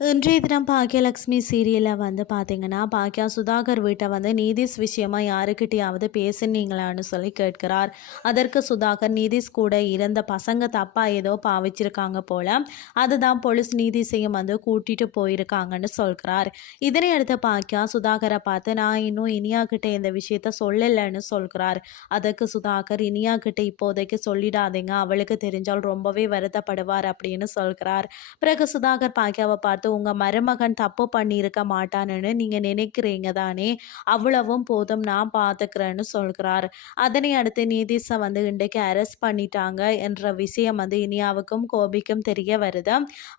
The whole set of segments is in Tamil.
இன்றைய தினம் பாக்கியலக்ஷ்மி சீரியலில் வந்து பார்த்தீங்கன்னா பாக்கியா சுதாகர் வீட்டை வந்து நீதிஷ் விஷயமா யாருக்கிட்டையாவது பேசுனீங்களான்னு சொல்லி கேட்கிறார். அதற்கு சுதாகர் நீதிஷ் கூட இருந்த பசங்க தப்பாக ஏதோ பாவிச்சிருக்காங்க போல அதுதான் போலீஸ் நீதிஷையும் வந்து கூட்டிட்டு போயிருக்காங்கன்னு சொல்கிறார். இதனை அடுத்து பாக்கியா சுதாகரை பார்த்து நான் இன்னும் இனியா கிட்ட இந்த விஷயத்த சொல்லலைன்னு சொல்கிறார். அதற்கு சுதாகர் இனியா கிட்ட இப்போதைக்கு சொல்லிடாதீங்க. அவளுக்கு தெரிஞ்சால் ரொம்பவே வருத்தப்படுவார் அப்படின்னு சொல்கிறார். பிறகு சுதாகர் பாக்கியாவை பார்த்து பார்த்து உங்கள் மருமகன் தப்பு பண்ணியிருக்க மாட்டான்னு நீங்கள் நினைக்கிறீங்க தானே? அவ்வளவும் போதும் நான் பார்த்துக்கிறேன்னு சொல்கிறார். அதனை அடுத்து நீதிஷை வந்து இன்றைக்கு அரெஸ்ட் பண்ணிட்டாங்க என்ற விஷயம் வந்து இனியாவுக்கும் கோபிக்கும் தெரிய வருது.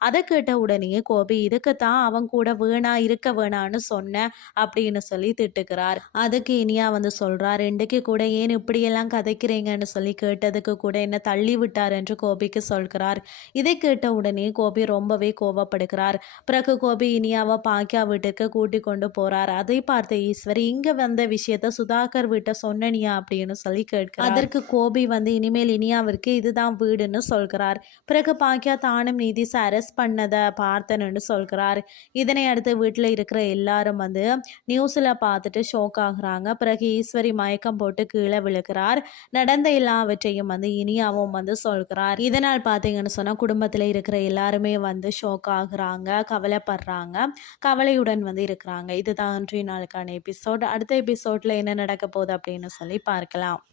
அதை கேட்ட உடனே கோபி இதுக்கு தான் அவன் கூட வேணா இருக்க வேணான்னு சொன்னேன் அப்படின்னு சொல்லி திட்டுக்கிறார் அதுக்கு இனியா வந்து சொல்கிறார் இன்றைக்கு கூட ஏன் இப்படியெல்லாம் கதைக்கிறீங்கன்னு சொல்லி கேட்டதுக்கு கூட என்ன தள்ளி விட்டார் என்று கோபிக்கு சொல்கிறார். இதை கேட்ட உடனே கோபி ரொம்பவே கோவப்படுகிறார். பிறகு கோபி இனியாவை பாக்கியா வீட்டுக்கு கூட்டி கொண்டு போறார். அதை பார்த்த ஈஸ்வரி இங்க வந்த விஷயத்த சுதாகர் வீட்டை சொன்னனியா? அப்படின்னு சொல்லி கேட்க அதற்கு கோபி வந்து இனிமேல் இனியாவிற்கு இதுதான் வீடுன்னு சொல்கிறார். பிறகு பாக்கியா தானும் நீதி அரெஸ்ட் பண்ணதை பார்த்தனுன்னு சொல்கிறார். இதனை அடுத்து வீட்டில் இருக்கிற எல்லாரும் வந்து நியூஸில் பார்த்துட்டு ஷோக் ஆகுறாங்க. பிறகு ஈஸ்வரி மயக்கம் போட்டு கீழே விழுகிறார். நடந்த எல்லாவற்றையும் வந்து இனியாவும் வந்து சொல்கிறார். இதனால் பார்த்தீங்கன்னு சொன்னால் குடும்பத்தில் இருக்கிற எல்லாருமே வந்து ஷோக் ஆகுறாங்க. கவலைப்படுறாங்க. கவலையுடன் வந்து இருக்கிறாங்க. இதுதான் இன்றைய நாளுக்கான எபிசோட். அடுத்த எபிசோடில் என்ன நடக்க போகுது அப்படின்னு சொல்லி பார்க்கலாம்.